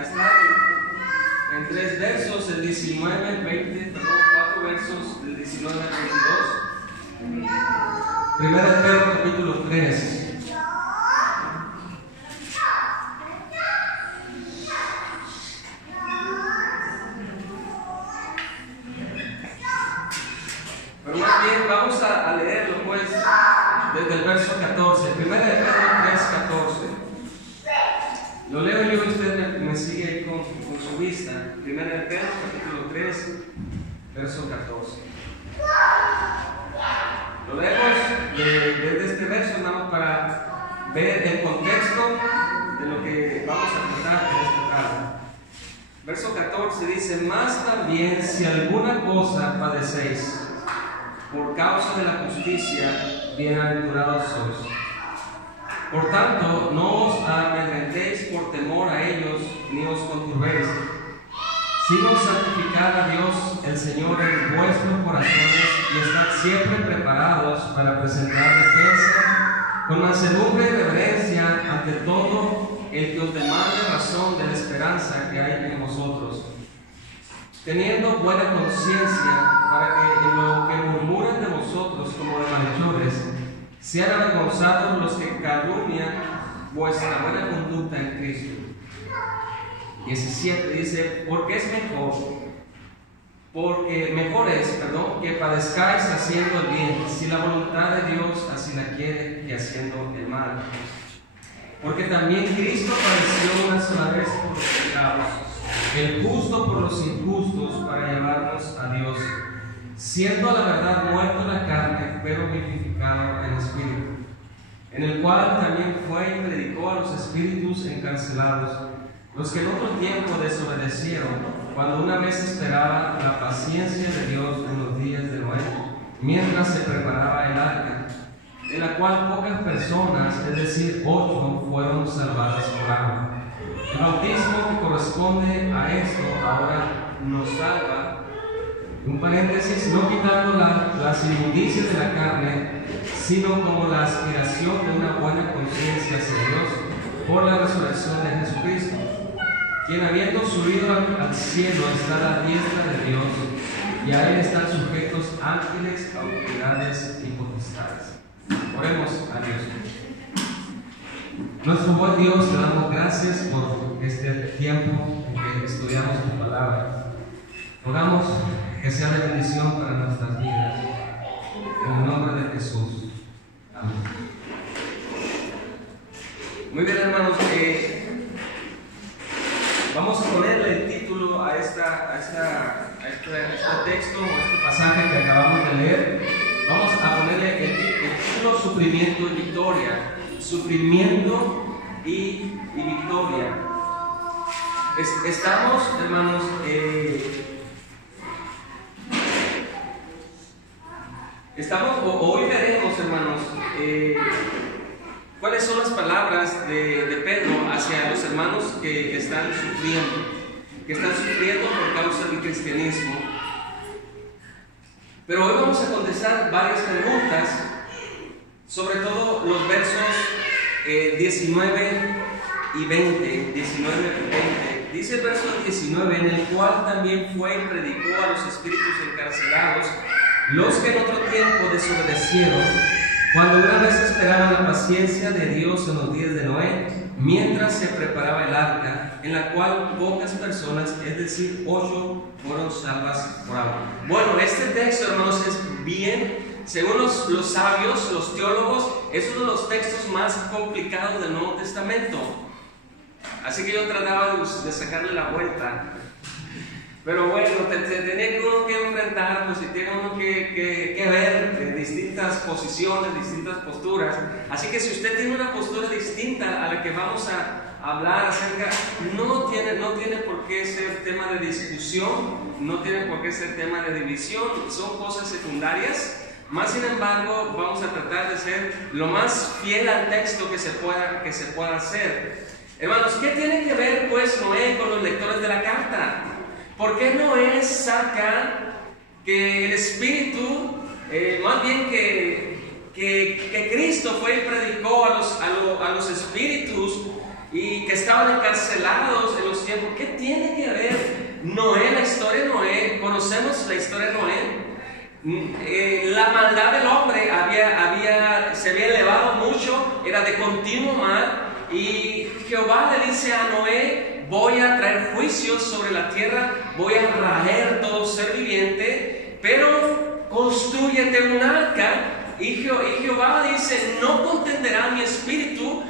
Está en tres versos, el 19, 20, perdón, cuatro versos del 19 al 22. Primera de Pedro, capítulo 3. Pero más bien vamos a leerlo pues desde el verso 14. Primera de Pedro 3, 14. Lo leo yo y usted me sigue ahí con su vista. Primera de Pedro, capítulo 3, verso 14. Lo leemos desde este verso, hermano, para ver el contexto de lo que vamos a tratar en esta tarde. Verso 14 dice: más también si alguna cosa padecéis por causa de la justicia, bienaventurados sois. Por tanto, no os amedrentéis por temor a ellos, ni os conturbéis, sino santificad a Dios el Señor en vuestros corazones y estad siempre preparados para presentar defensa con mansedumbre y reverencia ante todo el que os demande razón de la esperanza que hay en vosotros, teniendo buena conciencia, para que en lo que murmuran de vosotros como de malhechores sean avergonzados los que calumnian vuestra buena conducta en Cristo. 17 dice: porque mejor es, que padezcáis haciendo el bien, si la voluntad de Dios así la quiere, que haciendo el mal. Porque también Cristo padeció una sola vez por los pecados, el justo por los injustos, para llevarnos a Dios, siendo a la verdad muerto en la carne, pero vivificado en espíritu, en el cual también fue y predicó a los espíritus encarcelados, los que en otro tiempo desobedecieron, cuando una vez esperaba la paciencia de Dios en los días de Noé, mientras se preparaba el arca, de la cual pocas personas, es decir, 8, fueron salvadas por agua. El bautismo que corresponde a esto ahora nos salva, un paréntesis, no quitando las inmundicias de la carne, sino como la aspiración de una buena conciencia hacia Dios por la resurrección de Jesucristo, quien habiendo subido al cielo está a la diestra de Dios, y a él están sujetos ángeles, autoridades y potestades. Oremos a Dios. Nuestro buen Dios, te damos gracias por este tiempo en que estudiamos tu palabra. Rogamos que sea de bendición para nuestras vidas. En el nombre de Jesús. Amén. Muy bien, hermanos. Vamos a ponerle el título a este texto, o este pasaje que acabamos de leer. Vamos a ponerle el título: Sufrimiento y Victoria. Sufrimiento y victoria. Estamos, hermanos, hoy veremos, hermanos, cuáles son las palabras de Pedro hacia los hermanos que están sufriendo por causa del cristianismo. Pero hoy vamos a contestar varias preguntas, sobre todo los versos 19 y 20. Dice el verso 19: en el cual también fue y predicó a los espíritus encarcelados, los que en otro tiempo desobedecieron, cuando una vez esperaban la paciencia de Dios en los días de Noé, mientras se preparaba el arca, en la cual pocas personas, es decir, 8, fueron salvas por agua. Bueno, este texto, hermanos, es bien, según los sabios, los teólogos, es uno de los textos más complicados del Nuevo Testamento. Así que yo trataba de sacarle la vuelta. Pero bueno, tenía uno que enfrentar, pues, y tiene uno que ver distintas posiciones, distintas posturas. Así que si usted tiene una postura distinta a la que vamos a hablar acerca, no tiene por qué ser tema de discusión, no tiene por qué ser tema de división, son cosas secundarias. Más sin embargo, vamos a tratar de ser lo más fiel al texto que se pueda hacer. Hermanos, ¿qué tiene que ver pues Noé con los lectores de la carta? ¿Por qué Noé saca que el Espíritu, más bien que Cristo fue y predicó a los espíritus y que estaban encarcelados en los tiempos tiempo. ¿Qué tiene que ver Noé, la historia de Noé? Conocemos la historia de Noé. La maldad del hombre se había elevado mucho, era de continuo mal, y Jehová le dice a Noé: voy a traer juicios sobre la tierra, voy a raer todo ser viviente, pero construyete un arca. Y Jehová dice: no contenderá mi espíritu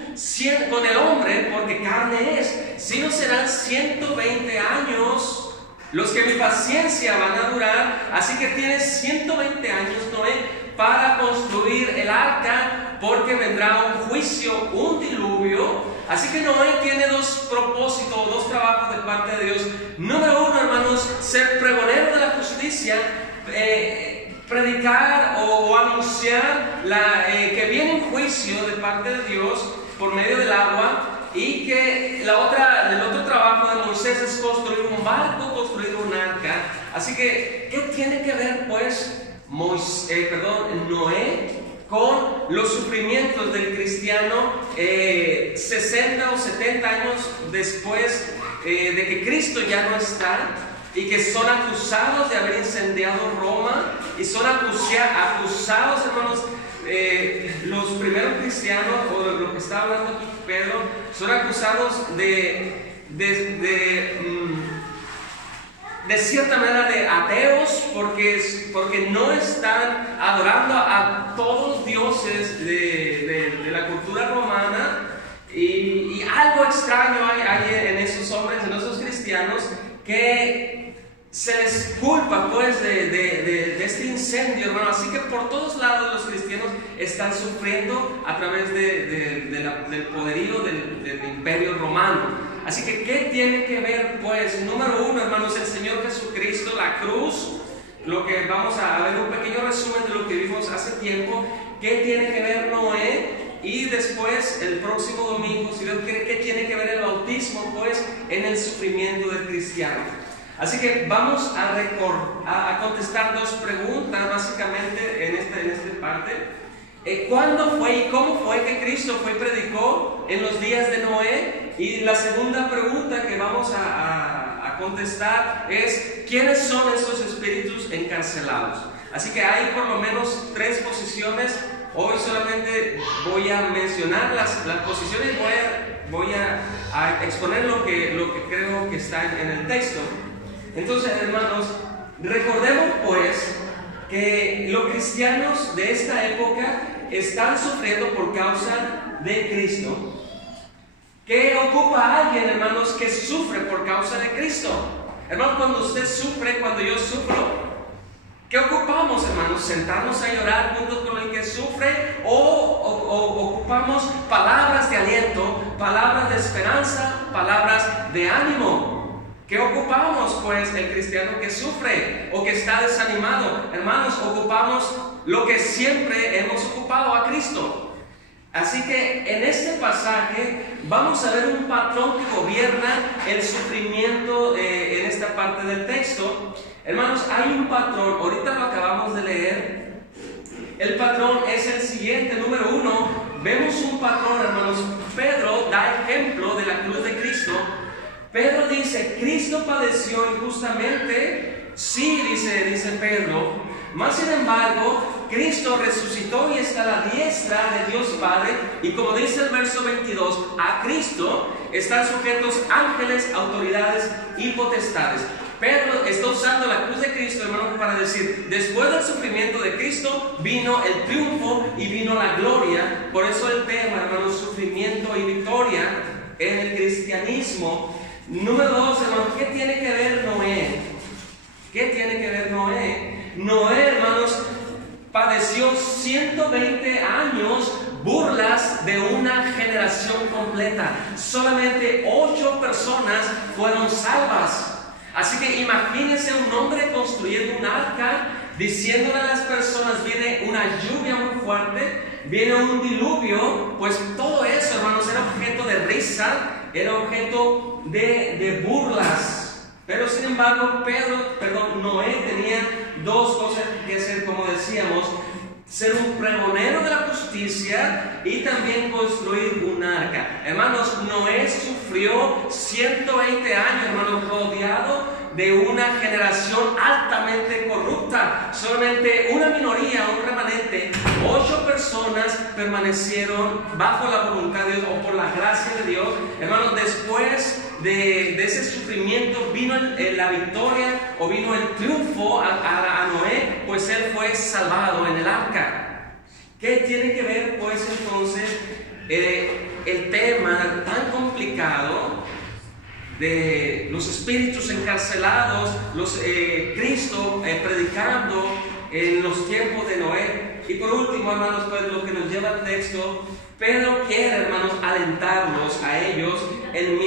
con el hombre, porque carne es, sino serán 120 años los que mi paciencia van a durar. Así que tienes 120 años, Noé, para construir el arca, porque vendrá un juicio, un diluvio. Así que Noé tiene dos propósitos, dos trabajos de parte de Dios. Número uno, hermanos, ser pregonero de la justicia, predicar o anunciar que viene un juicio de parte de Dios por medio del agua. Y que el otro trabajo de Moisés es construir un barco, construir un arca. Así que, ¿qué tiene que ver pues Noé con los sufrimientos del cristiano 60 o 70 años después de que Cristo ya no está, y que son acusados de haber incendiado Roma, y son acusados, hermanos, los primeros cristianos, o de lo que está hablando aquí Pedro, son acusados de cierta manera de ateos, porque no están adorando a todos los dioses de la cultura romana, y algo extraño hay en esos hombres, en esos cristianos, que se les culpa pues de este incendio, hermano. Así que por todos lados los cristianos están sufriendo a través del poderío del imperio romano. Así que, ¿qué tiene que ver pues? Número uno, hermanos, el Señor Jesucristo, la cruz. Lo que vamos a ver, un pequeño resumen de lo que vimos hace tiempo. ¿Qué tiene que ver Noé? Y después, el próximo domingo, si Dios quiere, ¿qué tiene que ver el bautismo pues en el sufrimiento del cristiano? Así que vamos a contestar dos preguntas básicamente en esta parte. ¿Cuándo fue y cómo fue que Cristo predicó en los días de Noé? Y la segunda pregunta que vamos a contestar es: ¿quiénes son esos espíritus encarcelados? Así que hay por lo menos tres posiciones. Hoy solamente voy a mencionar las posiciones, voy a exponer lo que creo que está en el texto. Entonces, hermanos, recordemos pues que los cristianos de esta época están sufriendo por causa de Cristo. ¿Qué ocupa a alguien, hermanos, que sufre por causa de Cristo? Hermanos, cuando usted sufre, cuando yo sufro, ¿qué ocupamos, hermanos? ¿Sentarnos a llorar junto con el que sufre? ¿O ocupamos palabras de aliento, palabras de esperanza, palabras de ánimo? ¿Qué ocupamos, pues, el cristiano que sufre o que está desanimado? Hermanos, ocupamos lo que siempre hemos ocupado, a Cristo. Así que en este pasaje vamos a ver un patrón que gobierna el sufrimiento en esta parte del texto. Hermanos, hay un patrón, ahorita lo acabamos de leer. El patrón es el siguiente. Número uno, vemos un patrón, hermanos. Pedro da ejemplo de la cruz de Cristo. Pedro dice: Cristo padeció injustamente. Sí, dice Pedro. Mas sin embargo, Cristo resucitó y está a la diestra de Dios Padre. Y como dice el verso 22, a Cristo están sujetos ángeles, autoridades y potestades. Pedro está usando la cruz de Cristo, hermanos, para decir: después del sufrimiento de Cristo vino el triunfo y vino la gloria. Por eso el tema, hermanos, sufrimiento y victoria en el cristianismo. Número dos, hermanos, ¿qué tiene que ver Noé? ¿Qué tiene que ver Noé? Noé, hermanos, padeció 120 años burlas de una generación completa. Solamente 8 personas fueron salvas. Así que imagínense un hombre construyendo un arca, diciéndole a las personas: viene una lluvia muy fuerte, viene un diluvio. Pues todo eso, hermanos, era objeto de risa, era objeto de burlas. Pero sin embargo, Noé tenía dos cosas que hacer, como decíamos. ser un pregonero de la justicia y también construir un arca. Hermanos, Noé sufrió 120 años, hermanos, rodeado de una generación altamente corrupta. Solamente una minoría, un remanente, 8 personas permanecieron bajo la voluntad de Dios o por la gracia de Dios. Hermanos, después de ese sufrimiento vino la victoria o vino el triunfo a Noé, pues él fue salvado en el arca. ¿Qué tiene que ver pues entonces el tema tan complicado de los espíritus encarcelados, Cristo predicando en los tiempos de Noé? Y por último, hermanos, pues lo que nos lleva al texto, Pedro quiere, hermanos, alentarlos a ellos en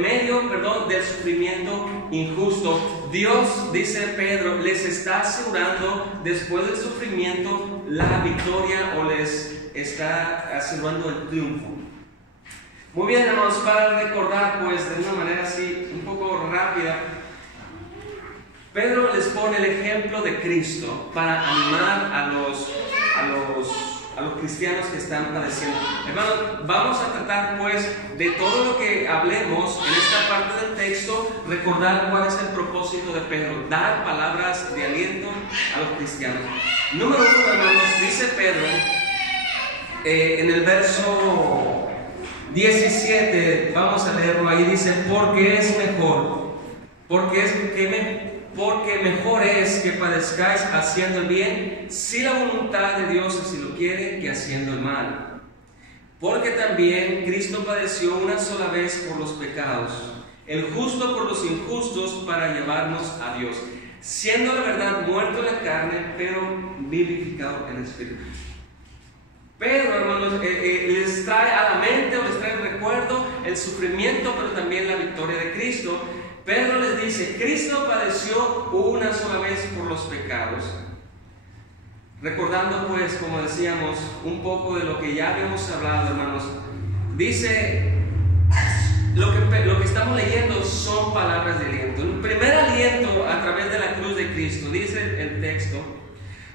medio del sufrimiento injusto. Dios, dice Pedro, les está asegurando después del sufrimiento la victoria o les está asegurando el triunfo. Muy bien, hermanos, para recordar pues de una manera así un poco rápida, Pedro les pone el ejemplo de Cristo para animar a los cristianos que están padeciendo. Hermanos, vamos a tratar pues de todo lo que hablemos en esta parte del texto, recordar cuál es el propósito de Pedro: dar palabras de aliento a los cristianos. Número 1, hermanos, dice Pedro en el verso 17, vamos a leerlo ahí, dice: porque es mejor, porque mejor es que padezcáis haciendo el bien, si la voluntad de Dios así lo quiere, que haciendo el mal. Porque también Cristo padeció una sola vez por los pecados, el justo por los injustos, para llevarnos a Dios, siendo la verdad muerto en la carne, pero vivificado en el Espíritu. Pedro, hermanos, les trae a la mente o les trae el recuerdo el sufrimiento, pero también la victoria de Cristo. Pedro les dice: Cristo padeció una sola vez por los pecados. Recordando pues, como decíamos, un poco de lo que ya habíamos hablado, hermanos. Dice, lo que estamos leyendo son palabras de aliento. El primer aliento a través de la cruz de Cristo, dice el texto: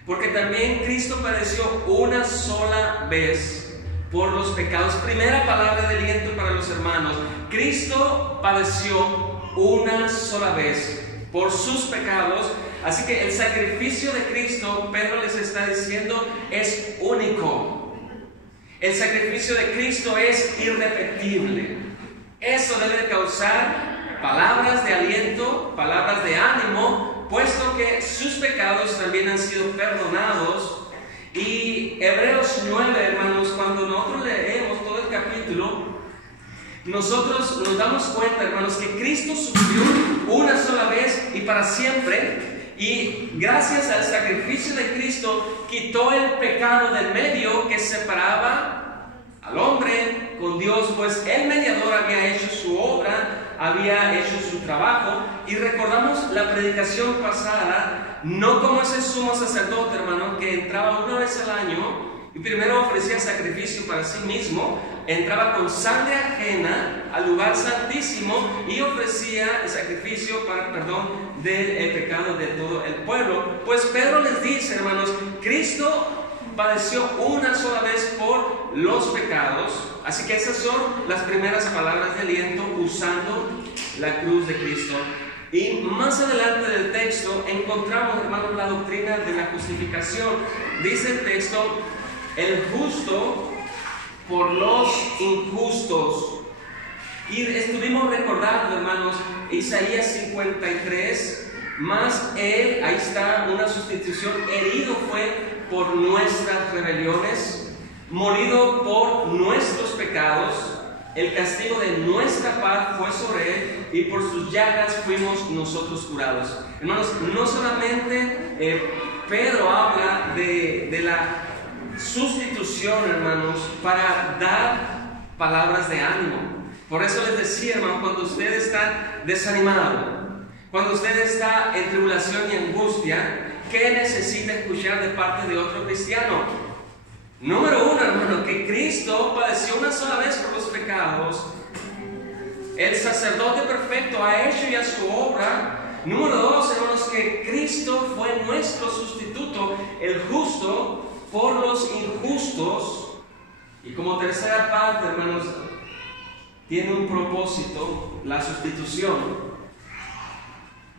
porque también Cristo padeció una sola vez por los pecados. Primera palabra de aliento para los hermanos: Cristo padeció una sola vez por sus pecados. Así que el sacrificio de Cristo, Pedro les está diciendo, es único. El sacrificio de Cristo es irrepetible. Eso debe de causar palabras de aliento, palabras de ánimo, puesto que sus pecados también han sido perdonados. Y Hebreos 9, hermanos, cuando nosotros leemos todo el capítulo, nosotros nos damos cuenta, hermanos, que Cristo sufrió una sola vez y para siempre, y gracias al sacrificio de Cristo quitó el pecado del medio que separaba al hombre con Dios, pues el mediador había hecho su obra, había hecho su trabajo. Y recordamos la predicación pasada, no como ese sumo sacerdote, hermano, que entraba una vez al año y primero ofrecía sacrificio para sí mismo, entraba con sangre ajena al lugar santísimo y ofrecía el sacrificio para perdón del pecado de todo el pueblo. Pues Pedro les dice, hermanos, Cristo padeció una sola vez por los pecados. Así que esas son las primeras palabras de aliento usando la cruz de Cristo. Y más adelante del texto encontramos, hermanos, la doctrina de la justificación. Dice el texto: el justo por los injustos. Y estuvimos recordando, hermanos, Isaías 53, más él, ahí está una sustitución: herido fue por nuestras rebeliones, molido por nuestros pecados, el castigo de nuestra paz fue sobre él, y por sus llagas fuimos nosotros curados. Hermanos, no solamente Pedro habla de la sustitución, hermanos, para dar palabras de ánimo. Por eso les decía, hermanos, cuando usted está desanimado, cuando usted está en tribulación y angustia, ¿qué necesita escuchar de parte de otro cristiano? Número 1, hermano, que Cristo padeció una sola vez por los pecados. El sacerdote perfecto ha hecho ya su obra. Número 2, hermanos, que Cristo fue nuestro sustituto, el justo. por los injustos. Y como tercera parte, hermanos, tiene un propósito, la sustitución.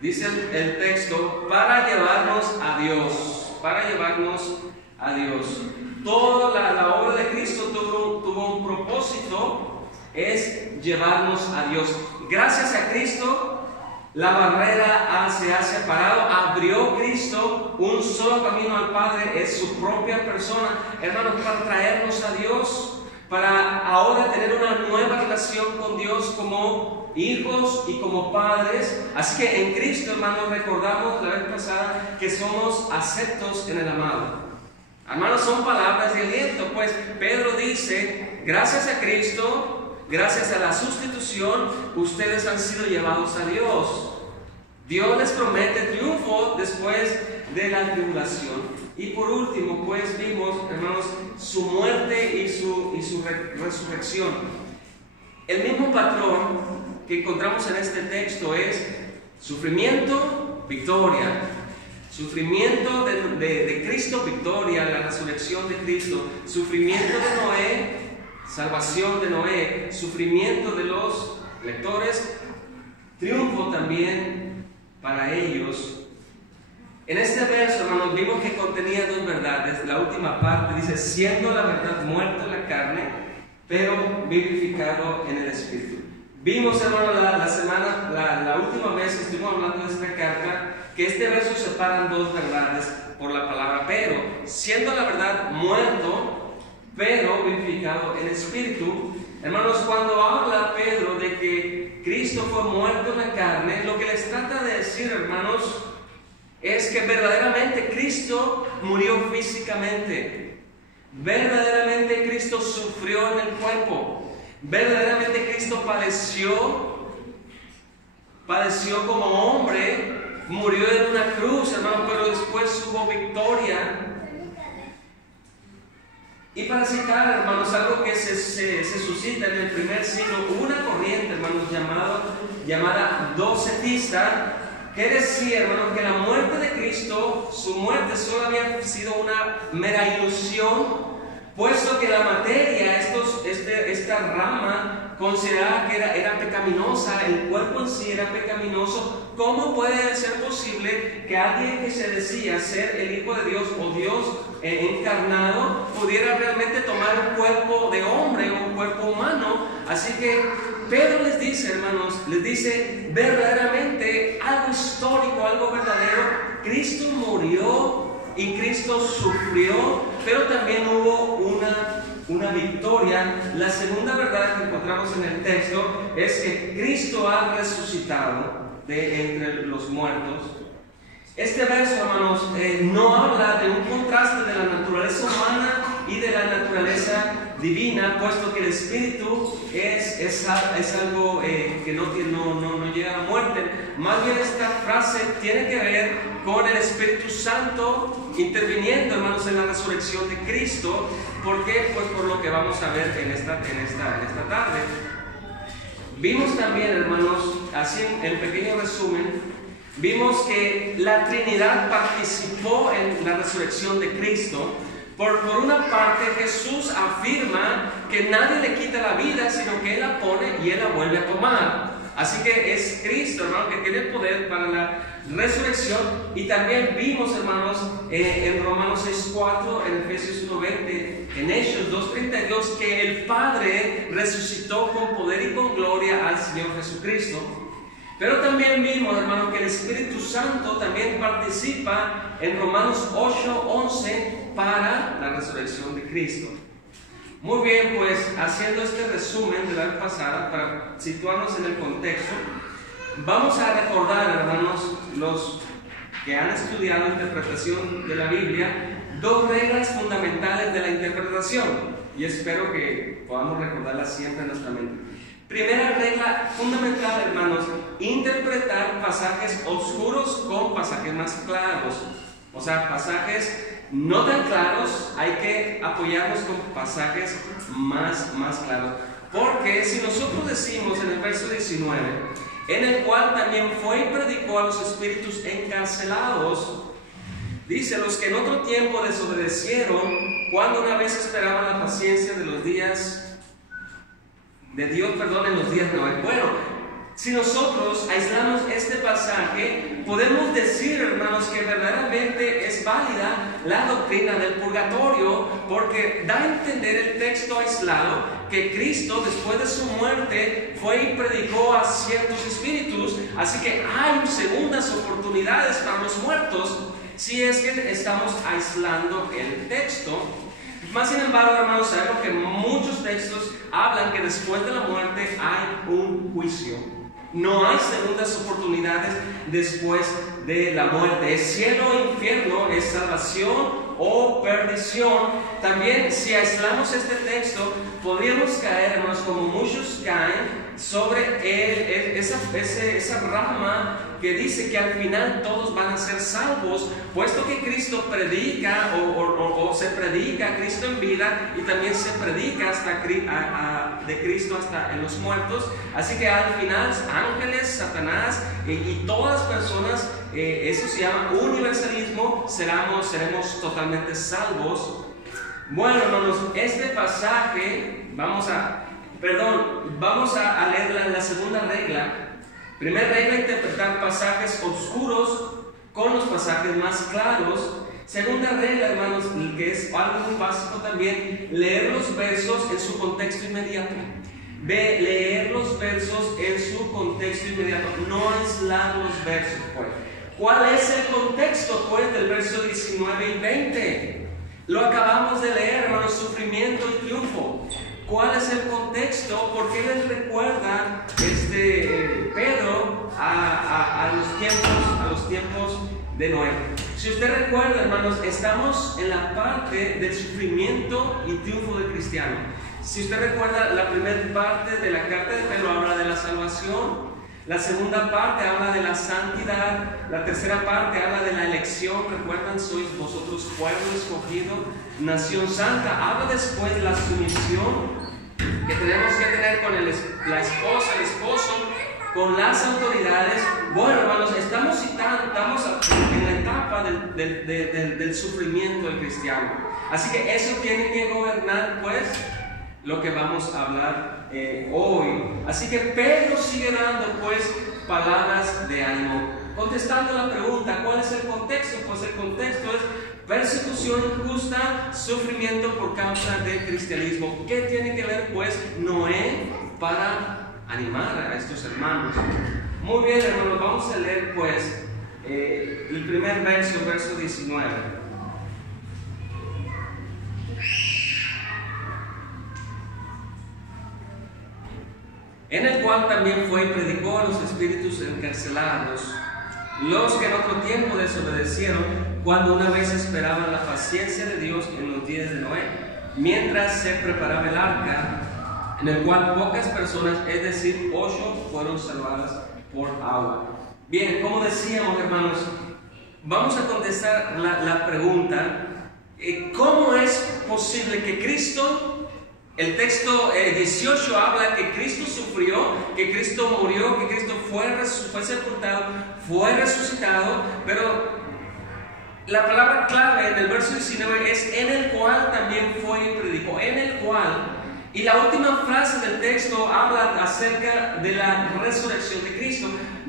Dice el texto, para llevarnos a Dios, para llevarnos a Dios. Toda la obra de Cristo tuvo un propósito, es llevarnos a Dios. Gracias a Cristo, la barrera se ha separado, abrió Cristo un solo camino al Padre, es su propia persona, hermanos, para traernos a Dios, para ahora tener una nueva relación con Dios como hijos y como padres. Así que en Cristo, hermanos, recordamos la vez pasada que somos aceptos en el amado. Hermanos, son palabras de aliento, pues Pedro dice, gracias a Cristo, gracias a la sustitución, ustedes han sido llevados a Dios. Dios les promete triunfo después de la tribulación. Y por último, pues vimos, hermanos, su muerte y su resurrección. El mismo patrón que encontramos en este texto es sufrimiento, victoria. Sufrimiento de Cristo, victoria, la resurrección de Cristo. Sufrimiento de Noé, salvación de Noé. Sufrimiento de los lectores, triunfo también para ellos. En este verso, hermanos, vimos que contenía dos verdades. La última parte dice, siendo la verdad muerto en la carne, pero vivificado en el Espíritu. Vimos, hermanos, la última vez que estuvimos hablando de esta carta, que este verso separan dos verdades por la palabra pero. Siendo la verdad muerto, pero vivificado en Espíritu. Hermanos, cuando habla Pedro de que Cristo fue muerto en la carne, lo que les trata de decir, hermanos, es que verdaderamente Cristo murió físicamente. Verdaderamente Cristo sufrió en el cuerpo. Verdaderamente Cristo padeció como hombre, murió en una cruz, hermano, pero después hubo victoria. Y para citar, hermanos, algo que se suscita en el primer siglo, hubo una corriente, hermanos, llamada docetista, que decía, hermanos, que la muerte de Cristo, su muerte solo había sido una mera ilusión, puesto que la materia, esta rama, consideraba que era pecaminosa, el cuerpo en sí era pecaminoso. ¿Cómo puede ser posible que alguien que se decía ser el Hijo de Dios o Dios encarnado pudiera realmente tomar un cuerpo de hombre o un cuerpo humano? Así que Pedro les dice, hermanos, verdaderamente algo histórico, algo verdadero. Cristo murió y Cristo sufrió, pero también hubo una victoria. La segunda verdad que encontramos en el texto es que Cristo ha resucitado de entre los muertos. Este verso, hermanos, no habla de un contraste de la naturaleza humana y de la naturaleza divina, puesto que el Espíritu es algo que no llega a la muerte. Más bien esta frase tiene que ver con el Espíritu Santo interviniendo, hermanos, en la resurrección de Cristo. ¿Por qué? Pues por lo que vamos a ver en esta tarde. Vimos también, hermanos, así en pequeño resumen, vimos que la Trinidad participó en la resurrección de Cristo. Por una parte, Jesús afirma que nadie le quita la vida, sino que Él la pone y Él la vuelve a tomar. Así que es Cristo, hermano, que tiene el poder para la resurrección. Y también vimos, hermanos, en Romanos 6:4, en Efesios 1:20, en Hechos 2:32, que el Padre resucitó con poder y con gloria al Señor Jesucristo. Pero también vimos, hermano, que el Espíritu Santo también participa en Romanos 8:11 para la resurrección de Cristo. Muy bien, pues haciendo este resumen de la vez pasada para situarnos en el contexto, vamos a recordar, hermanos, los que han estudiado interpretación de la Biblia, dos reglas fundamentales de la interpretación, y espero que podamos recordarlas siempre en nuestra mente. Primera regla fundamental, hermanos, interpretar pasajes oscuros con pasajes más claros. O sea, pasajes no tan claros, hay que apoyarnos con pasajes más claros. Porque si nosotros decimos en el verso 19, en el cual también fue y predicó a los espíritus encarcelados, Dice, los que en otro tiempo desobedecieron, cuando una vez esperaban la paciencia de los días de Dios, en los días de Noé. Bueno, si nosotros aislamos este pasaje, podemos decir, hermanos, que verdaderamente es válida la doctrina del purgatorio, porque da a entender el texto aislado que Cristo, después de su muerte, fue y predicó a ciertos espíritus, así que hay segundas oportunidades para los muertos, si es que estamos aislando el texto. Más sin embargo, hermanos, sabemos que muchos textos hablan que después de la muerte hay un juicio. No hay segundas oportunidades después de la muerte. Es cielo o infierno, es salvación o perdición. También, si aislamos este texto, podríamos caer, hermanos, como muchos caen, sobre esa rama que dice que al final todos van a ser salvos, puesto que Cristo predica o se predica a Cristo en vida, y también se predica de Cristo hasta en los muertos. Así que al final ángeles, Satanás y todas las personas, eso se llama universalismo, seremos totalmente salvos. Bueno, hermanos, este pasaje vamos a leer la segunda regla. Primera regla, interpretar pasajes oscuros con los pasajes más claros. Segunda regla, hermanos, que es algo muy básico también, leer los versos en su contexto inmediato. Leer los versos en su contexto inmediato, no aislar los versos, pues. ¿Cuál es el contexto, pues, del verso 19 y 20? Lo acabamos de leer, hermanos, sufrimiento y triunfo. ¿Cuál es el contexto? ¿Por qué les recuerda Pedro a los tiempos de Noé? Si usted recuerda, hermanos, estamos en la parte del sufrimiento y triunfo del cristiano. Si usted recuerda, la primera parte de la carta de Pedro habla de la salvación, la segunda parte habla de la santidad, la tercera parte habla de la elección. Recuerdan, sois vosotros pueblo escogido, nación santa. Habla después de la sumisión que tenemos que tener con la esposa, el esposo, con las autoridades. Bueno, hermanos, estamos en la etapa del sufrimiento del cristiano. Así que eso tiene que gobernar, pues, lo que vamos a hablar hoy. Así que Pedro sigue dando, pues, palabras de ánimo, contestando la pregunta, ¿cuál es el contexto? Pues el contexto es persecución injusta, sufrimiento por causa del cristianismo. ¿Qué tiene que ver, pues, Noé para animar a estos hermanos? Muy bien, hermanos, vamos a leer, pues, el primer verso 19. En el cual también fue y predicó a los espíritus encarcelados, los que en otro tiempo desobedecieron, cuando una vez esperaban la paciencia de Dios en los días de Noé, mientras se preparaba el arca, en el cual pocas personas, es decir, 8, fueron salvadas por agua. Bien, como decíamos, hermanos, vamos a contestar la pregunta, ¿cómo es posible que Cristo... El texto 18 habla que Cristo sufrió, que Cristo murió, que Cristo fue sepultado, fue resucitado, pero la palabra clave en el verso 19 es en el cual también fue y predicó, en el cual. Y la última frase del texto habla acerca de la resurrección de Cristo.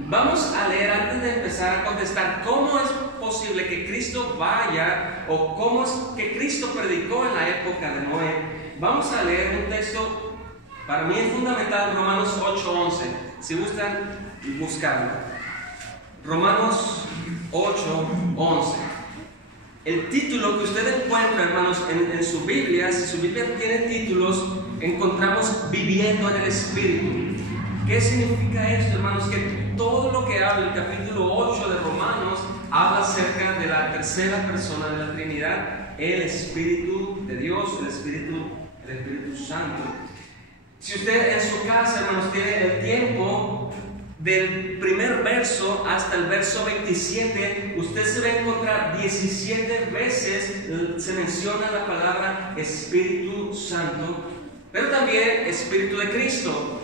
Vamos a leer antes de empezar a contestar cómo es posible que Cristo vaya, o cómo es que Cristo predicó en la época de Noé. Vamos a leer un texto, para mí es fundamental, Romanos 8:11, si gustan buscarlo. Romanos 8:11. El título que usted encuentra, hermanos, en su Biblia, si su Biblia tiene títulos, encontramos viviendo en el Espíritu. ¿Qué significa esto, hermanos? Que todo lo que habla el capítulo 8 de Romanos habla acerca de la tercera persona de la Trinidad, el Espíritu de Dios, el Espíritu Santo. Si usted en su casa, hermanos, tiene el tiempo del primer verso hasta el verso 27, usted se va a encontrar 17 veces se menciona la palabra Espíritu Santo, pero también Espíritu de Cristo.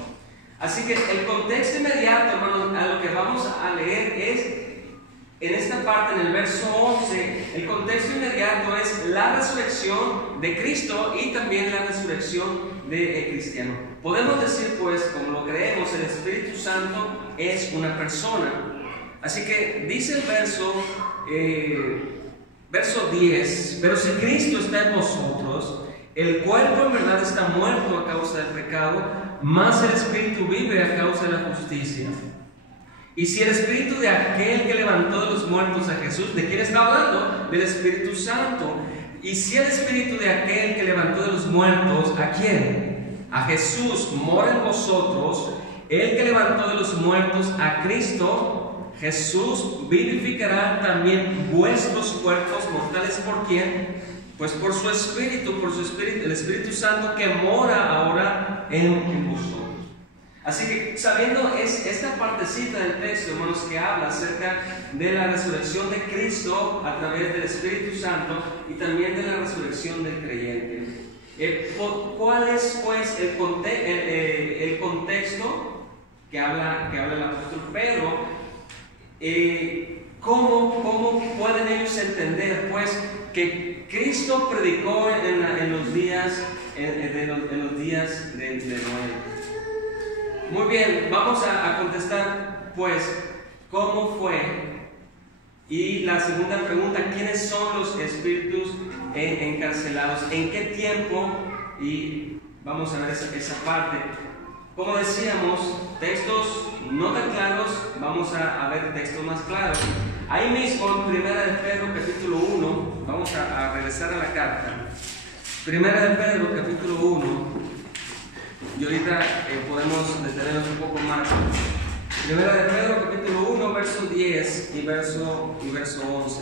Así que el contexto inmediato, hermanos, a lo que vamos a leer es en esta parte, en el verso 11, el contexto inmediato es la resurrección de Cristo y también la resurrección de cristiano. Podemos decir, pues, como lo creemos, el Espíritu Santo es una persona. Así que dice el verso 10, pero si Cristo está en vosotros, el cuerpo en verdad está muerto a causa del pecado, mas el Espíritu vive a causa de la justicia. Y si el Espíritu de aquel que levantó de los muertos a Jesús, ¿de quién está hablando? Del Espíritu Santo. Y si el Espíritu de aquel que levantó de los muertos, ¿a quién? A Jesús, mora en vosotros, el que levantó de los muertos a Cristo, Jesús vivificará también vuestros cuerpos mortales. ¿Por quién? Pues por su Espíritu, el Espíritu Santo que mora ahora en vosotros. Así que sabiendo esta partecita del texto, hermanos, que habla acerca de la resurrección de Cristo a través del Espíritu Santo y también de la resurrección del creyente. ¿Cuál es pues el contexto que habla el apóstol Pedro? ¿Cómo pueden ellos entender pues que Cristo predicó en los días de Noé? Muy bien, vamos a contestar pues cómo fue. Y la segunda pregunta, ¿quiénes son los espíritus encarcelados? ¿En qué tiempo? Y vamos a ver esa parte. Como decíamos, textos no tan claros, vamos a ver textos más claros. Ahí mismo, en 1 de Pedro capítulo 1, vamos a regresar a la carta. 1 de Pedro capítulo 1. Y ahorita podemos detenernos un poco más. Primera de Pedro, capítulo 1, verso 10 y verso 11.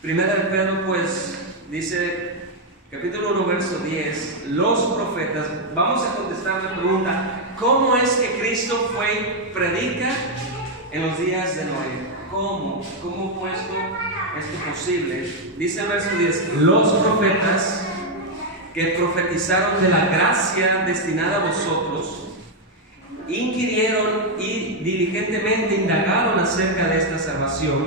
Primera de Pedro, pues, dice, capítulo 1, verso 10, los profetas. Vamos a contestar la pregunta, ¿cómo es que Cristo predica en los días de Noé? ¿Cómo fue esto posible? Dice el verso 10, los profetas que profetizaron de la gracia destinada a vosotros, inquirieron y diligentemente indagaron acerca de esta salvación,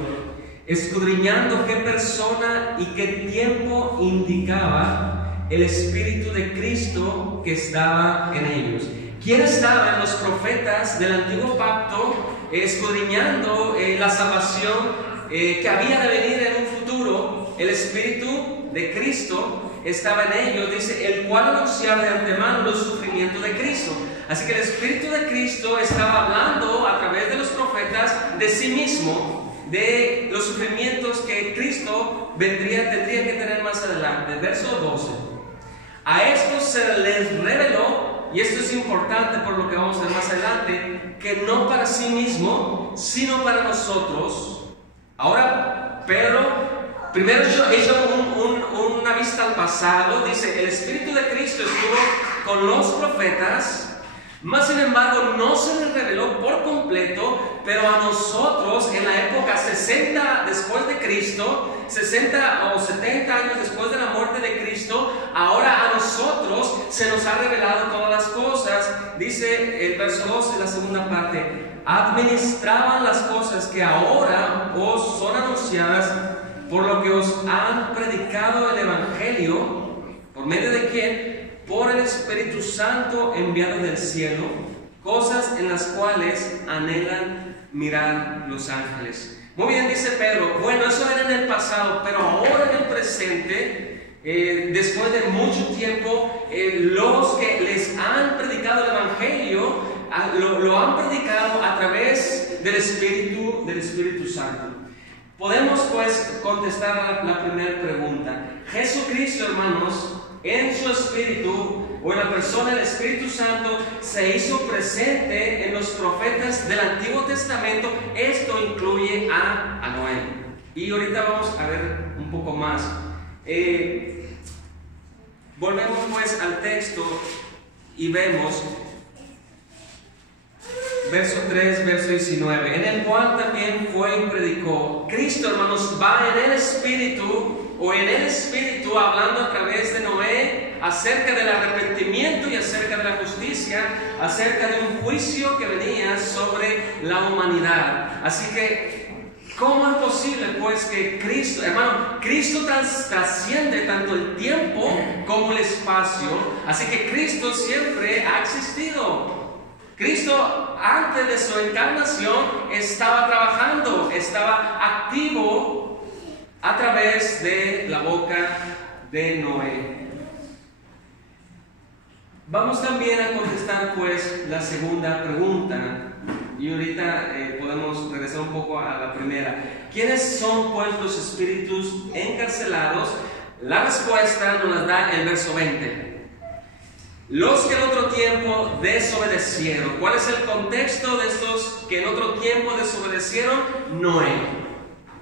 escudriñando qué persona y qué tiempo indicaba el Espíritu de Cristo que estaba en ellos. ¿Quién estaba en los profetas del antiguo pacto escudriñando la salvación que había de venir en un futuro? El Espíritu de Cristo estaba en ellos, dice, el cual anunciaba de antemano los sufrimientos de Cristo. Así que el Espíritu de Cristo estaba hablando a través de los profetas de sí mismo, de los sufrimientos que Cristo tendría que tener más adelante. Verso 12. A estos se les reveló, y esto es importante por lo que vamos a ver más adelante, que no para sí mismo, sino para nosotros. Ahora, Pedro primero hizo una vista al pasado. Dice, el Espíritu de Cristo estuvo con los profetas, mas sin embargo no se les reveló por completo, pero a nosotros en la época 60 después de Cristo, 60 o 70 años después de la muerte de Cristo, ahora a nosotros se nos ha revelado todas las cosas. Dice el verso 12, la segunda parte, administraban las cosas que ahora os son anunciadas, por lo que os han predicado el Evangelio, ¿por medio de quién? Por el Espíritu Santo enviado del cielo, cosas en las cuales anhelan mirar los ángeles. Muy bien, dice Pedro, bueno, eso era en el pasado, pero ahora en el presente, después de mucho tiempo, los que les han predicado el Evangelio, lo han predicado a través del Espíritu Santo. Podemos pues contestar la primera pregunta. Jesucristo, hermanos, en su Espíritu o en la persona del Espíritu Santo se hizo presente en los profetas del Antiguo Testamento. Esto incluye a Noé. Y ahorita vamos a ver un poco más. Volvemos pues al texto y vemos verso 3, verso 19, en el cual también fue y predicó. Cristo, hermanos, va en el Espíritu, o en el Espíritu, hablando a través de Noé acerca del arrepentimiento y acerca de la justicia, acerca de un juicio que venía sobre la humanidad. Así que, ¿cómo es posible pues que Cristo, hermano, Cristo trasciende tanto el tiempo como el espacio? Así que Cristo siempre ha existido. Cristo antes de su encarnación estaba trabajando, estaba activo a través de la boca de Noé. Vamos también a contestar pues la segunda pregunta. Y ahorita podemos regresar un poco a la primera. ¿Quiénes son pues los espíritus encarcelados? La respuesta nos la da el verso 20. Los que en otro tiempo desobedecieron. ¿Cuál es el contexto de estos que en otro tiempo desobedecieron? Noé.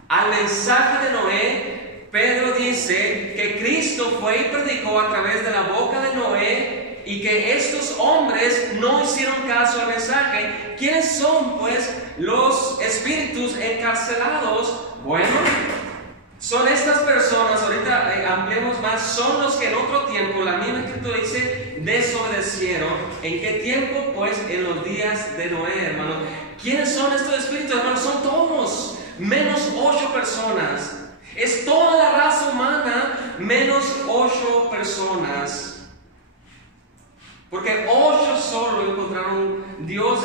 Al mensaje de Noé, Pedro dice que Cristo fue y predicó a través de la boca de Noé, y que estos hombres no hicieron caso al mensaje. ¿Quiénes son pues los espíritus encarcelados? Bueno, son estas personas, ahorita ampliemos más, son los que en otro tiempo, la misma escritura dice, desobedecieron. ¿En qué tiempo? Pues en los días de Noé, hermano. ¿Quiénes son estos espíritus, hermano? Son todos, menos 8 personas. Es toda la raza humana, menos 8 personas. Porque 8 solo encontraron, Dios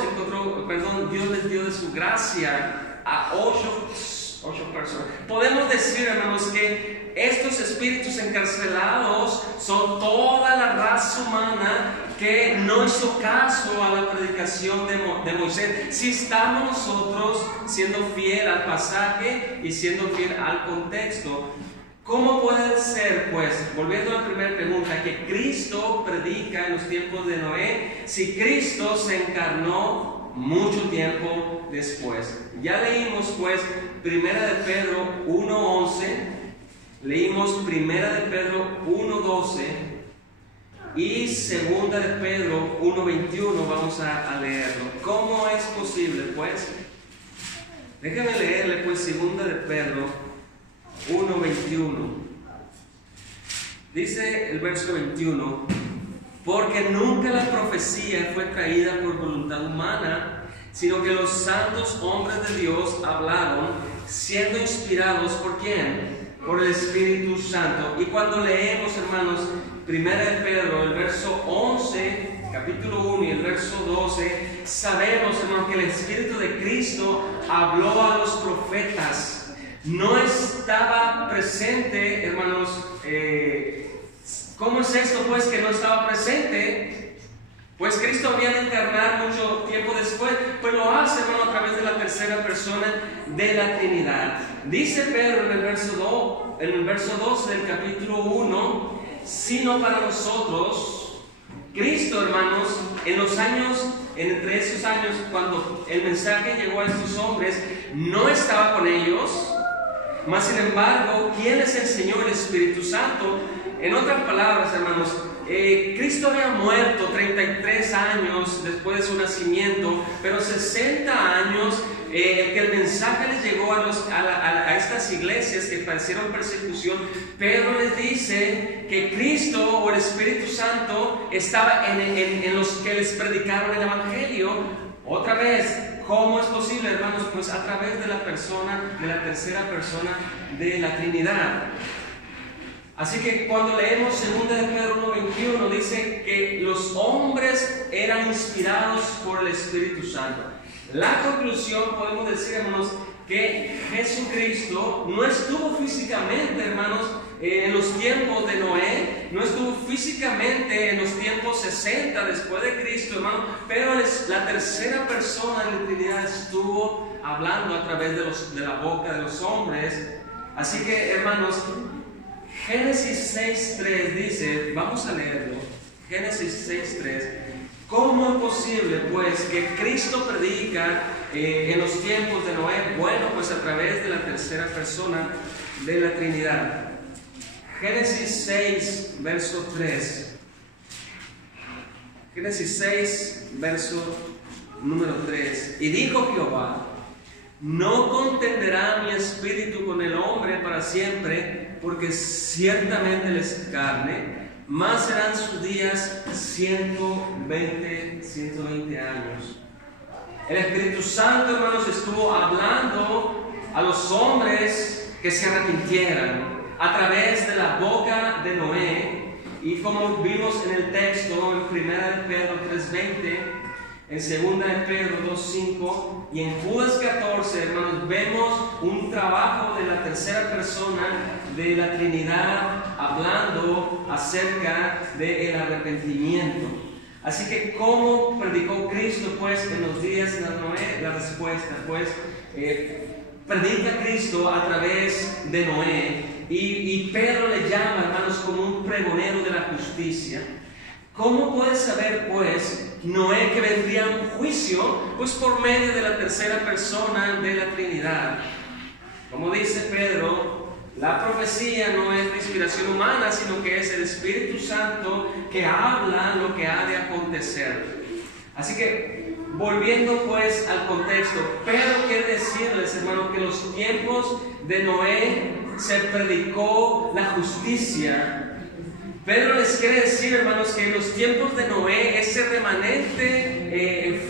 les dio de su gracia a 8 personas. Podemos decir, hermanos, que estos espíritus encarcelados son toda la raza humana que no hizo caso a la predicación de Moisés. Si estamos nosotros siendo fiel al pasaje y siendo fiel al contexto, ¿cómo puede ser, pues, volviendo a la primera pregunta, que Cristo predica en los tiempos de Noé, si Cristo se encarnó mucho tiempo después? Ya leímos, pues, Primera de Pedro 1:11, leímos Primera de Pedro 1:12 y Segunda de Pedro 1:21, vamos a leerlo. ¿Cómo es posible, pues? Déjenme leerle, pues, Segunda de Pedro 1:21. Dice el verso 21: porque nunca la profecía fue traída por voluntad humana, sino que los santos hombres de Dios hablaron, siendo inspirados ¿por quién? Por el Espíritu Santo. Y cuando leemos, hermanos, Primera de Pedro, el verso 11, capítulo 1 y el verso 12, sabemos, hermanos, que el Espíritu de Cristo habló a los profetas. No estaba presente, hermanos. ¿Cómo es esto, pues, que no estaba presente? Pues Cristo había de encarnar mucho tiempo después, pues lo hace, hermano, a través de la tercera persona de la Trinidad. Dice Pedro en el verso 12 del capítulo 1, sino para nosotros, Cristo, hermanos, entre esos años, cuando el mensaje llegó a estos hombres, no estaba con ellos. Mas sin embargo, ¿quién les enseñó? El Espíritu Santo. En otras palabras, hermanos, Cristo había muerto 33 años después de su nacimiento, pero 60 años que el mensaje les llegó a estas iglesias que padecieron persecución. Pedro les dice que Cristo o el Espíritu Santo estaba en los que les predicaron el Evangelio. Otra vez, ¿cómo es posible, hermanos? Pues a través de la tercera persona de la Trinidad. Así que cuando leemos 2 de Pedro 1:21, dice que los hombres eran inspirados por el Espíritu Santo. La conclusión, podemos decir, hermanos, que Jesucristo no estuvo físicamente, hermanos, en los tiempos de Noé, no estuvo físicamente en los tiempos 60 después de Cristo, hermano, pero la tercera persona de la Trinidad estuvo hablando a través de la boca de los hombres. Así que, hermanos, Génesis 6:3 dice, vamos a leerlo, Génesis 6:3, ¿cómo es posible, pues, que Cristo predica en los tiempos de Noé? Bueno, pues a través de la tercera persona de la Trinidad. Génesis 6, verso 3. Génesis 6, verso número 3. Y dijo Jehová: no contenderá mi espíritu con el hombre para siempre, porque ciertamente él es carne, más serán sus días 120 años. El Espíritu Santo, hermanos, estuvo hablando a los hombres que se arrepintieran a través de la boca de Noé. Y como vimos en el texto, en 1 de Pedro 3:20, en 2 de Pedro 2:5 y en Judas 14, hermanos, vemos un trabajo de la tercera persona de la Trinidad hablando acerca del arrepentimiento. Así que, ¿cómo predicó Cristo pues en los días de Noé? La respuesta pues predica Cristo a través de Noé, y Pedro le llama, hermanos, como un pregonero de la justicia. ¿Cómo puede saber pues Noé que vendría un juicio? Pues por medio de la tercera persona de la Trinidad. Como dice Pedro, la profecía no es de inspiración humana, sino que es el Espíritu Santo que habla lo que ha de acontecer. Así que, volviendo pues al contexto, Pedro quiere decirles, hermanos, que en los tiempos de Noé se predicó la justicia. Pedro les quiere decir, hermanos, que en los tiempos de Noé, ese remanente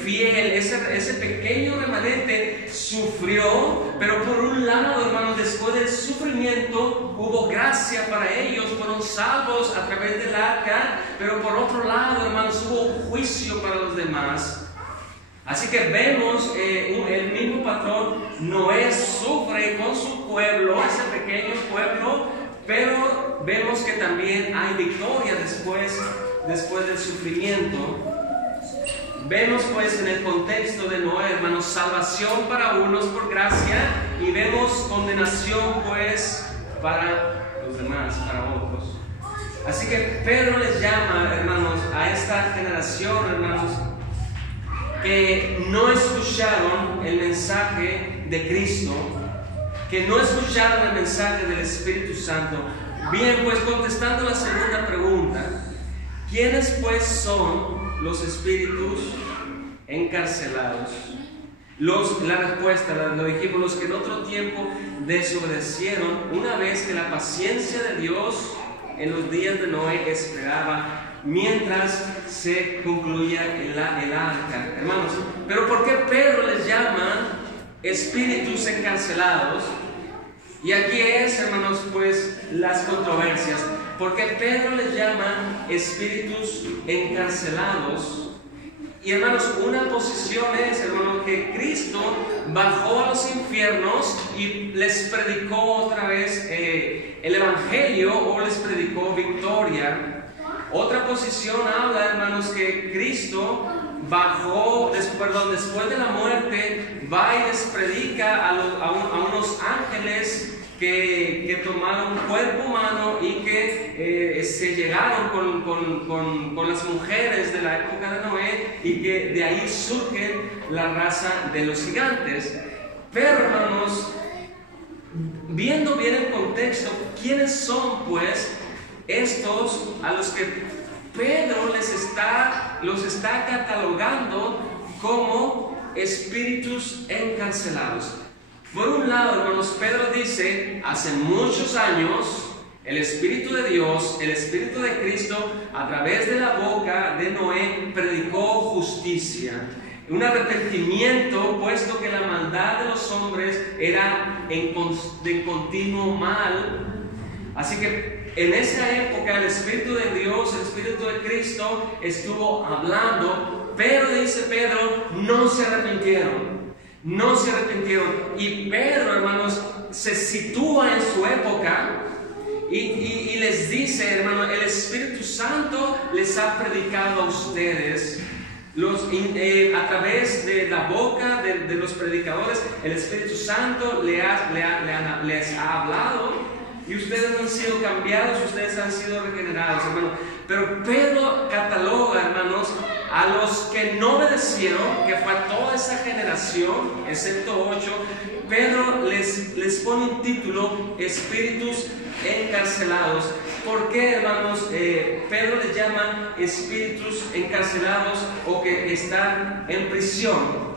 fiel, ese pequeño remanente sufrió, pero por un lado, hermanos, después del sufrimiento hubo gracia para ellos, fueron salvos a través del arca, pero por otro lado, hermanos, hubo un juicio para los demás. Así que vemos el mismo patrón. Noé sufre con su pueblo, ese pequeño pueblo, pero vemos que también hay victoria después del sufrimiento. Vemos pues en el contexto de Noé, hermanos, salvación para unos por gracia, y vemos condenación pues para los demás, para otros. Así que Pedro les llama, hermanos, a esta generación, hermanos, que no escucharon el mensaje de Cristo, que no escucharon el mensaje del Espíritu Santo. Bien, pues contestando la segunda pregunta, ¿quiénes pues son los espíritus encarcelados? La respuesta, lo dijimos, los que en otro tiempo desobedecieron, una vez que la paciencia de Dios en los días de Noé esperaba mientras se concluía el arca. Hermanos, pero ¿por qué Pedro les llama espíritus encarcelados? Y aquí es, hermanos, pues las controversias. ¿Por qué Pedro les llama espíritus encarcelados? Y hermanos, una posición es, hermanos, que Cristo bajó a los infiernos y les predicó otra vez el Evangelio, o les predicó victoria. Otra posición habla, hermanos, que Cristo bajó, después de la muerte, va y les predica a unos ángeles que tomaron un cuerpo humano y que se llegaron con las mujeres de la época de Noé, y que de ahí surge la raza de los gigantes. Pero, hermanos, viendo bien el contexto, ¿quiénes son pues estos a los que Pedro los está catalogando como espíritus encarcelados? Por un lado, hermanos, Pedro dice, hace muchos años, el Espíritu de Dios, el Espíritu de Cristo, a través de la boca de Noé, predicó justicia, un arrepentimiento, puesto que la maldad de los hombres era de continuo mal. Así que en esa época el Espíritu de Dios, el Espíritu de Cristo estuvo hablando, pero dice Pedro, no se arrepintieron. Y Pedro, hermanos, se sitúa en su época y les dice, hermanos, el Espíritu Santo les ha predicado a ustedes. A través de la boca de los predicadores, el Espíritu Santo les ha hablado. Y ustedes han sido cambiados, ustedes han sido regenerados, hermanos. Pero Pedro cataloga, hermanos, a los que no obedecieron, que fue toda esa generación, excepto 8. Pedro les pone un título, espíritus encarcelados. ¿Por qué, hermanos, Pedro les llama espíritus encarcelados o que están en prisión?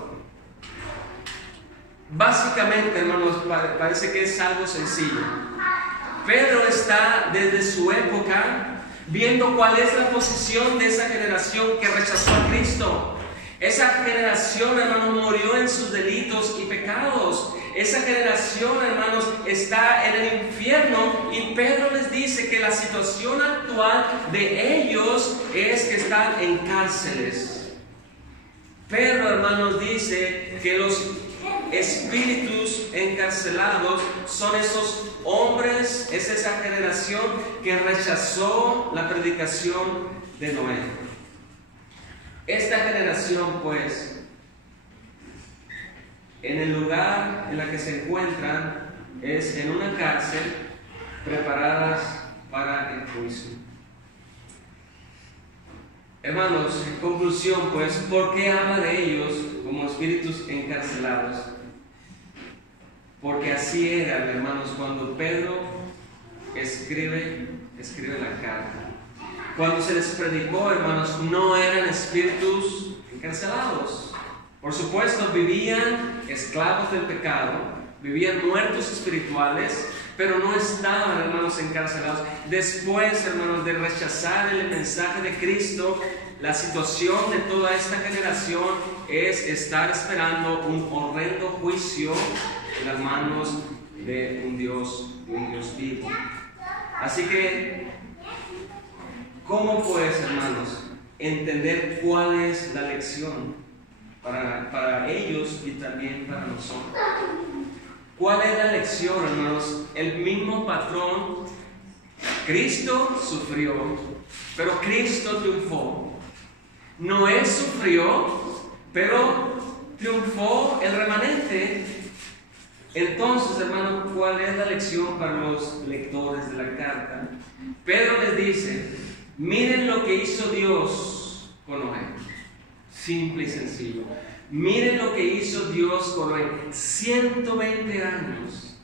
Básicamente, hermanos, parece que es algo sencillo. Pedro está desde su época viendo cuál es la posición de esa generación que rechazó a Cristo. Esa generación, hermanos, murió en sus delitos y pecados. Esa generación, hermanos, está en el infierno, y Pedro les dice que la situación actual de ellos es que están en cárceles. Pedro, hermanos, dice que los espíritus encarcelados son esos hombres, es esa generación que rechazó la predicación de Noé. Esta generación, pues, en el lugar en la que se encuentran es en una cárcel, preparadas para el juicio. Hermanos, en conclusión, pues, ¿por qué habla de ellos como espíritus encarcelados? Porque así eran, hermanos, cuando Pedro escribe la carta. Cuando se les predicó, hermanos, no eran espíritus encarcelados. Por supuesto, vivían esclavos del pecado, vivían muertos espirituales, pero no estaban, hermanos, encarcelados. Después, hermanos, de rechazar el mensaje de Cristo, la situación de toda esta generación es estar esperando un horrendo juicio en las manos de un Dios vivo. Así que, ¿cómo pues, hermanos, entender cuál es la lección para ellos y también para nosotros? ¿Cuál es la lección, hermanos? El mismo patrón. Cristo sufrió, pero Cristo triunfó. Noé sufrió, pero triunfó el remanente. Entonces, hermanos, ¿cuál es la lección para los lectores de la carta? Pedro les dice: miren lo que hizo Dios con Noé. Simple y sencillo. Miren lo que hizo Dios con Noé. 120 años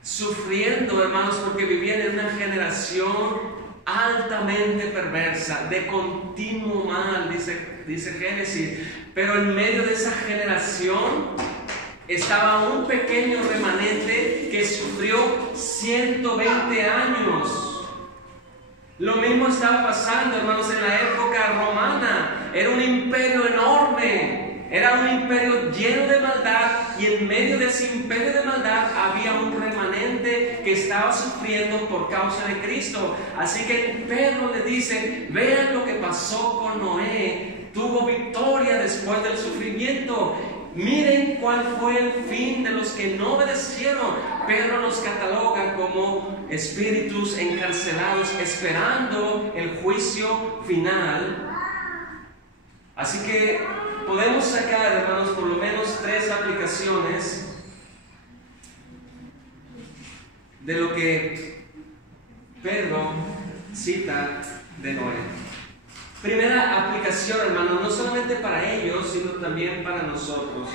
sufriendo, hermanos, porque vivían en una generación altamente perversa, de continuo mal, dice Génesis. Pero en medio de esa generación estaba un pequeño remanente que sufrió 120 años. Lo mismo estaba pasando, hermanos, en la época romana. Era un imperio enorme, era un imperio lleno de maldad, y en medio de ese imperio de maldad había un remanente que estaba sufriendo por causa de Cristo. Así que Pedro le dice: vean lo que pasó con Noé, tuvo victoria después del sufrimiento. Miren cuál fue el fin de los que no obedecieron. Pedro los cataloga como espíritus encarcelados, esperando el juicio final. Así que podemos sacar, hermanos, por lo menos 3 aplicaciones de lo que Pedro cita de Noé. Primera aplicación, hermanos, no solamente para ellos, sino también para nosotros.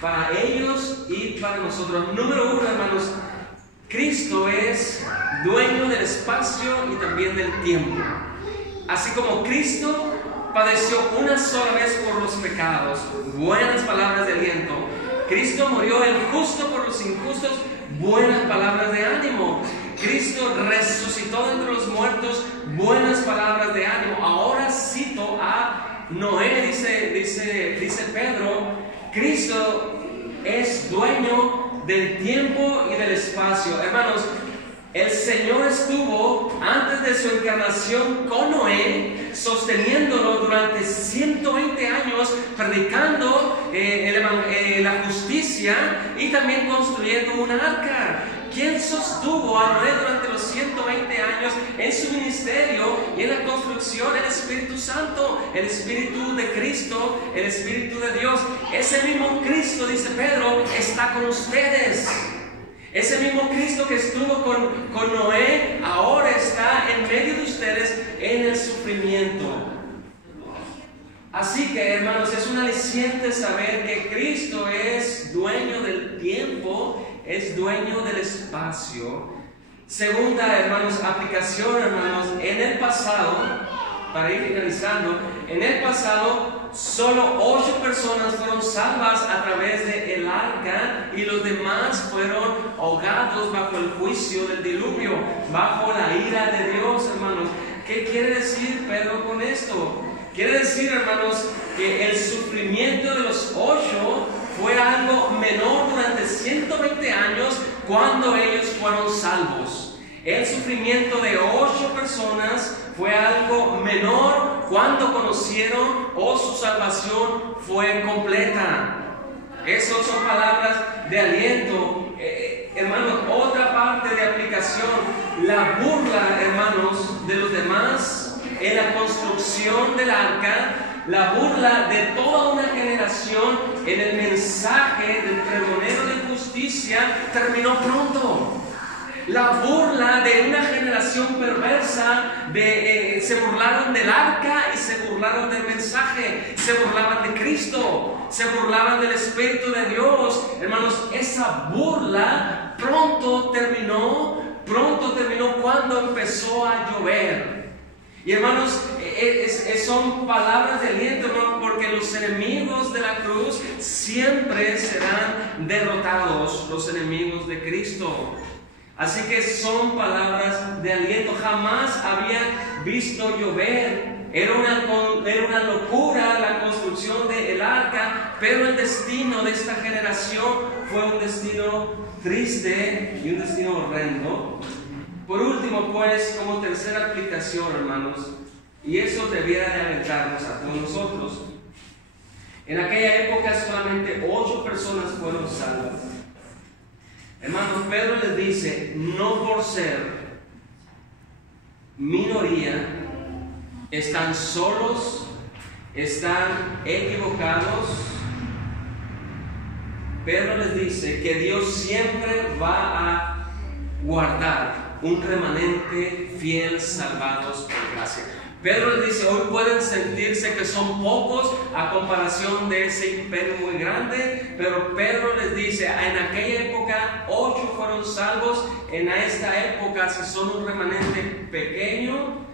Para ellos y para nosotros. Número 1, hermanos, Cristo es dueño del espacio y también del tiempo. Así como Cristo padeció una sola vez por los pecados, buenas palabras de aliento. Cristo murió el justo por los injustos, buenas palabras de ánimo. Cristo resucitó de entre los muertos, buenas palabras de ánimo. Ahora cito a Noé, dice Pedro: Cristo es dueño del tiempo y del espacio. Hermanos, el Señor estuvo antes de su encarnación con Noé, sosteniéndolo durante 120 años, predicando la justicia y también construyendo un arca. ¿Quién sostuvo a Noé durante los 120 años en su ministerio y en la construcción? El Espíritu Santo, el Espíritu de Cristo, el Espíritu de Dios. Ese mismo Cristo, dice Pedro, está con ustedes. Ese mismo Cristo que estuvo con Noé, ahora está en medio de ustedes en el sufrimiento. Así que, hermanos, es un aliciente saber que Cristo es dueño del tiempo, es dueño del espacio. Segunda, hermanos, aplicación, hermanos, en el pasado, para ir finalizando, en el pasado solo 8 personas fueron salvas a través del arca, y los demás fueron ahogados bajo el juicio del diluvio, bajo la ira de Dios, hermanos. ¿Qué quiere decir Pedro con esto? Quiere decir, hermanos, que el sufrimiento de los 8 fue algo menor durante 120 años cuando ellos fueron salvos. El sufrimiento de 8 personas fue algo menor cuando conocieron o su salvación fue completa. Esas son palabras de aliento. Hermanos, otra parte de aplicación, la burla, hermanos, de los demás en la construcción del arca, la burla de toda una generación en el mensaje del pregonero de justicia terminó pronto. La burla de una generación perversa, se burlaron del arca y se burlaron del mensaje, se burlaban de Cristo, se burlaban del Espíritu de Dios. Hermanos, esa burla pronto terminó cuando empezó a llover. Y hermanos, son palabras de aliento, hermanos, porque los enemigos de la cruz siempre serán derrotados, los enemigos de Cristo. Así que son palabras de aliento. Jamás habían visto llover. Era una locura la construcción del arca, pero el destino de esta generación fue un destino triste y un destino horrendo. Por último, pues, como tercera aplicación, hermanos, y eso debiera de alentarnos a todos nosotros. En aquella época solamente 8 personas fueron salvas. Hermanos, Pedro les dice, no por ser minoría, están solos, están equivocados. Pedro les dice que Dios siempre va a guardar un remanente fiel, salvados por gracia. Pedro les dice, hoy pueden sentirse que son pocos a comparación de ese imperio muy grande, pero Pedro les dice, en aquella época 8 fueron salvos, en esta época si son un remanente pequeño,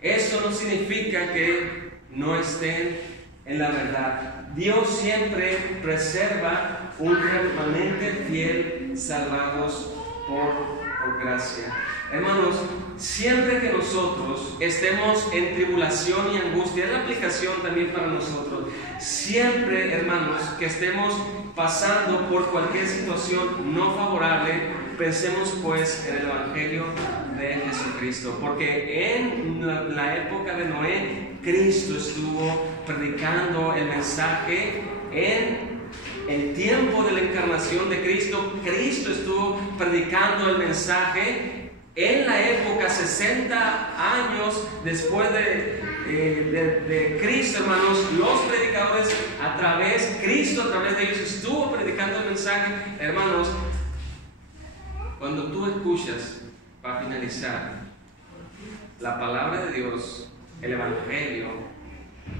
eso no significa que no estén en la verdad. Dios siempre preserva un remanente fiel, salvados por gracia. Hermanos, siempre que nosotros estemos en tribulación y angustia, es la aplicación también para nosotros. Siempre, hermanos, que estemos pasando por cualquier situación no favorable, pensemos pues en el Evangelio de Jesucristo. Porque en la época de Noé, Cristo estuvo predicando el mensaje. En el tiempo de la encarnación de Cristo, Cristo estuvo predicando el mensaje. En la época, 60 años después de Cristo, hermanos, los predicadores Cristo a través de ellos estuvo predicando el mensaje. Hermanos, cuando tú escuchas, para finalizar, la palabra de Dios, el Evangelio,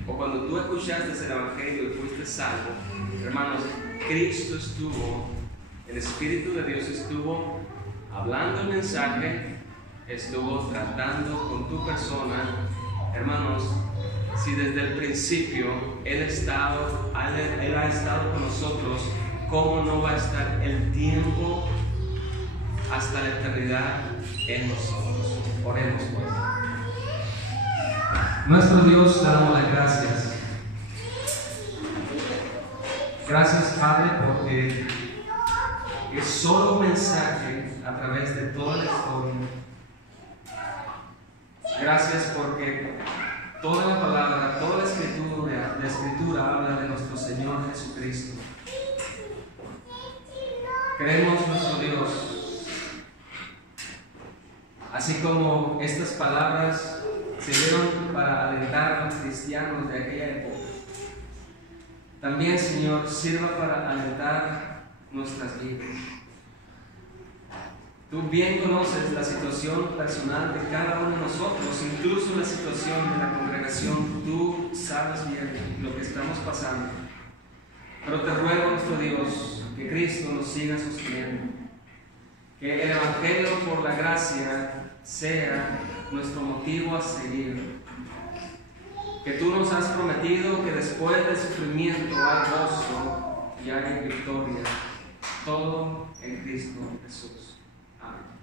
o cuando tú escuchaste el Evangelio y fuiste salvo, hermanos, Cristo estuvo, el Espíritu de Dios estuvo hablando el mensaje, estuvo tratando con tu persona. Hermanos, si desde el principio Él ha estado con nosotros, ¿cómo no va a estar el tiempo hasta la eternidad en nosotros? Oremos pues. Nuestro Dios, te damos las gracias. Gracias, Padre, porque es solo un mensaje a través de toda la historia. Gracias porque toda la palabra, toda la escritura habla de nuestro Señor Jesucristo. Creemos, nuestro Dios, así como estas palabras sirvieron para alentar a los cristianos de aquella época, también, Señor, sirva para alentar nuestras vidas. Tú bien conoces la situación personal de cada uno de nosotros, incluso la situación de la congregación. Tú sabes bien lo que estamos pasando. Pero te ruego, nuestro Dios, que Cristo nos siga sosteniendo. Que el Evangelio por la gracia sea nuestro motivo a seguir. Que tú nos has prometido que después del sufrimiento hay gozo y hay victoria. Todo en Cristo Jesús. Amén.